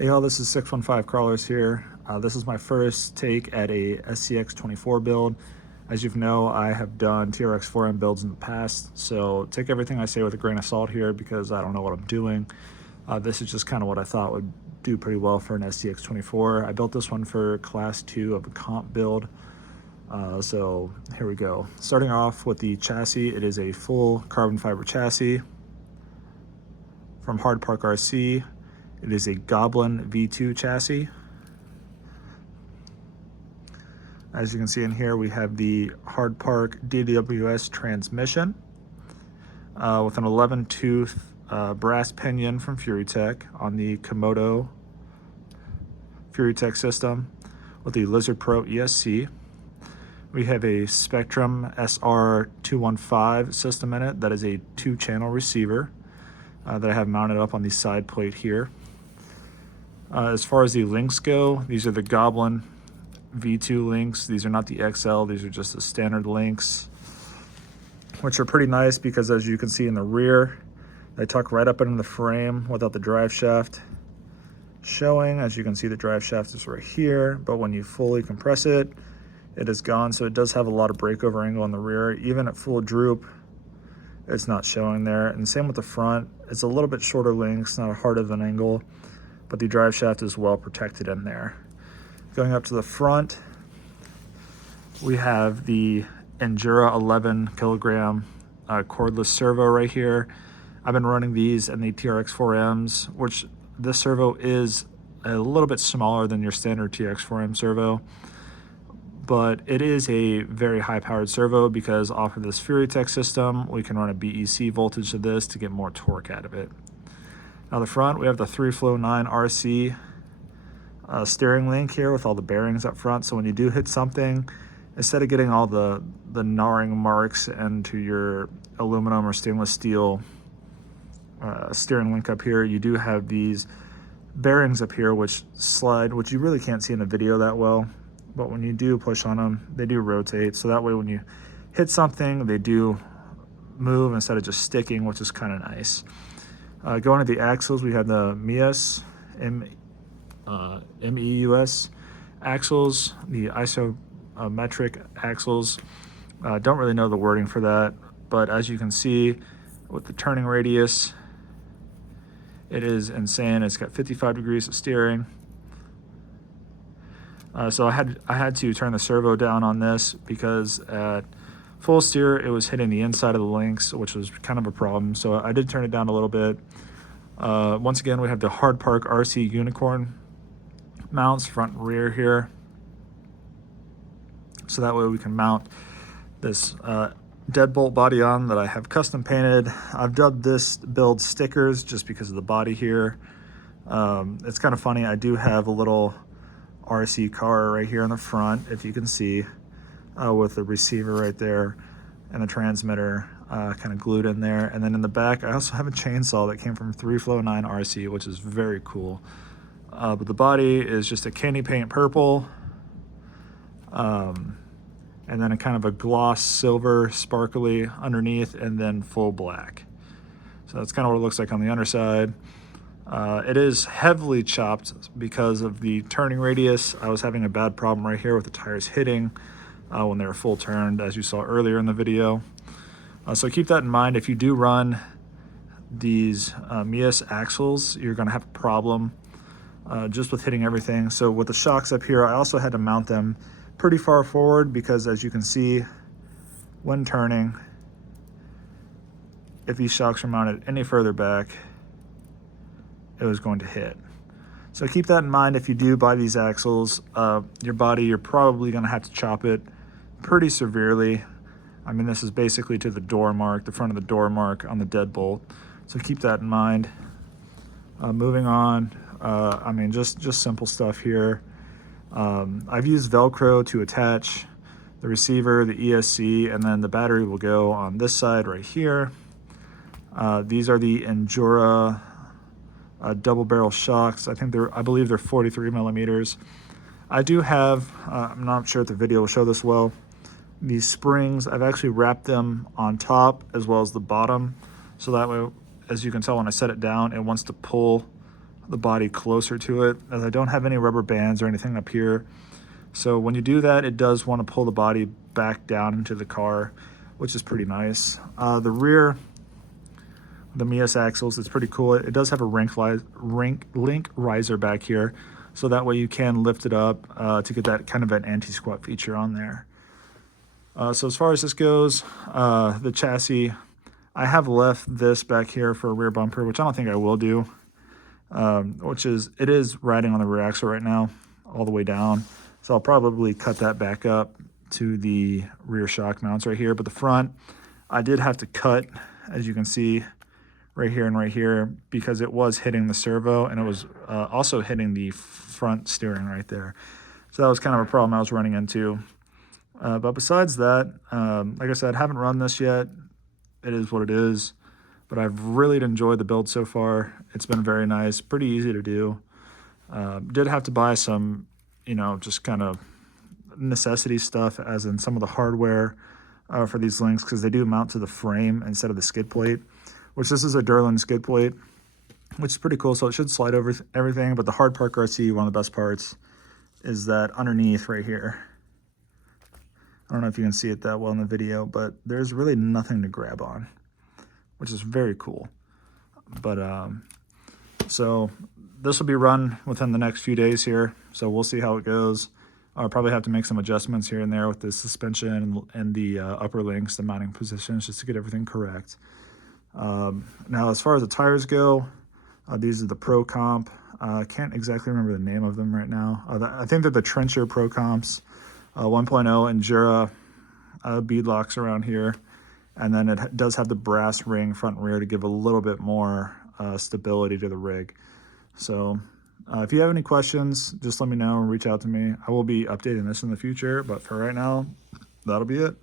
Hey y'all, this is 615 Crawlers here. This is my first take at a SCX24 build. As you know, I have done TRX4M builds in the past, so take everything I say with a grain of salt here because I don't know what I'm doing. This is just kind of what I thought would do pretty well for an SCX24. I built this one for class 2 of a comp build. So here we go. Starting off with the chassis, it is a full carbon fiber chassis from Hardpark RC. It is a Goblin V2 chassis. As you can see in here, we have the Hardpark DWS transmission with an 11-tooth brass pinion from Furitek on the Komodo Furitek system with the Lizard Pro ESC. We have a Spectrum SR215 system in it that is a 2-channel receiver that I have mounted up on the side plate here. As far as the links go, these are the Goblin V2 links. These are not the XL, these are just the standard links, which are pretty nice because as you can see in the rear, they tuck right up into the frame without the drive shaft showing. As you can see, the drive shaft is right here, but when you fully compress it, it is gone. So it does have a lot of breakover angle in the rear. Even at full droop, it's not showing there. And same with the front. It's a little bit shorter links, not a hard of an angle, but the drive shaft is well protected in there. Going up to the front, we have the Injora 11 kilogram cordless servo right here. I've been running these in the TRX4Ms, which this servo is a little bit smaller than your standard TRX4M servo, but it is a very high powered servo because off of this Furitek system, we can run a BEC voltage to this to get more torque out of it. Now the front, we have the 3Flow 9 RC steering link here with all the bearings up front. So when you do hit something, instead of getting all the gnawing marks into your aluminum or stainless steel steering link up here, you do have these bearings up here which slide, which you really can't see in the video that well. But when you do push on them, they do rotate. So that way when you hit something, they do move instead of just sticking, which is kind of nice. Going to the axles, we have the MEUS, MEUS axles, the isometric axles. Don't really know the wording for that, but as you can see with the turning radius, it is insane. It's got 55 degrees of steering. So I had to turn the servo down on this because at full steer, it was hitting the inside of the links, which was kind of a problem. So I did turn it down a little bit. Once again, we have the Hardpark RC Unicorn mounts, front and rear here. So that way we can mount this deadbolt body on that I have custom painted. I've dubbed this build stickers just because of the body here. It's kind of funny. I do have a little RC car right here in the front, if you can see, with the receiver right there and the transmitter kind of glued in there. And then in the back, I also have a chainsaw that came from 3Flow 9 RC, which is very cool. But the body is just a candy paint purple, and then a kind of a gloss silver sparkly underneath, and then full black. So that's kind of what it looks like on the underside. It is heavily chopped because of the turning radius. I was having a bad problem right here with the tires hitting when they were full turned, as you saw earlier in the video. So keep that in mind. If you do run these MEUS axles, you're going to have a problem just with hitting everything. So with the shocks up here, I also had to mount them pretty far forward because as you can see, when turning, if these shocks are mounted any further back, it was going to hit. So keep that in mind. If you do buy these axles, your body, you're probably going to have to chop it pretty severely. I mean, this is basically to the door mark, the front of the door mark on the deadbolt. So keep that in mind. Moving on, I mean, just simple stuff here. I've used Velcro to attach the receiver, the ESC, and then the battery will go on this side right here. These are the Injora double barrel shocks. I believe they're 43 millimeters. I do have, I'm not sure if the video will show this well, these springs. I've actually wrapped them on top as well as the bottom, so that way, as you can tell when I set it down, it wants to pull the body closer to it, as I don't have any rubber bands or anything up here. So when you do that, it does want to pull the body back down into the car, which is pretty nice. The rear, the Mias axles, it's pretty cool. It does have a link riser back here, so that way you can lift it up to get that kind of an anti-squat feature on there. So as far as this goes, the chassis, I have left this back here for a rear bumper, which I don't think I will do, it is riding on the rear axle right now, all the way down. So I'll probably cut that back up to the rear shock mounts right here. But the front, I did have to cut, as you can see, right here and right here, because it was hitting the servo, and it was also hitting the front steering right there. So that was kind of a problem I was running into. But besides that, like I said, I haven't run this yet. It is what it is. But I've really enjoyed the build so far. It's been very nice, pretty easy to do. Did have to buy some, just kind of necessity stuff, as in some of the hardware for these links, because they do mount to the frame instead of the skid plate, which this is a Durlin skid plate, which is pretty cool. So it should slide over everything. But the Hardpark RC, one of the best parts is that underneath right here. I don't know if you can see it that well in the video, but there's really nothing to grab on, which is very cool. But so this will be run within the next few days here, so we'll see how it goes. I'll probably have to make some adjustments here and there with the suspension and the upper links, the mounting positions, just to get everything correct. Now, as far as the tires go, these are the Pro Comp. I can't exactly remember the name of them right now. I think they're the Trencher Pro Comps 1.0 Injora beadlocks around here. And then it does have the brass ring front and rear to give a little bit more stability to the rig. So if you have any questions, just let me know and reach out to me. I will be updating this in the future, but for right now, that'll be it.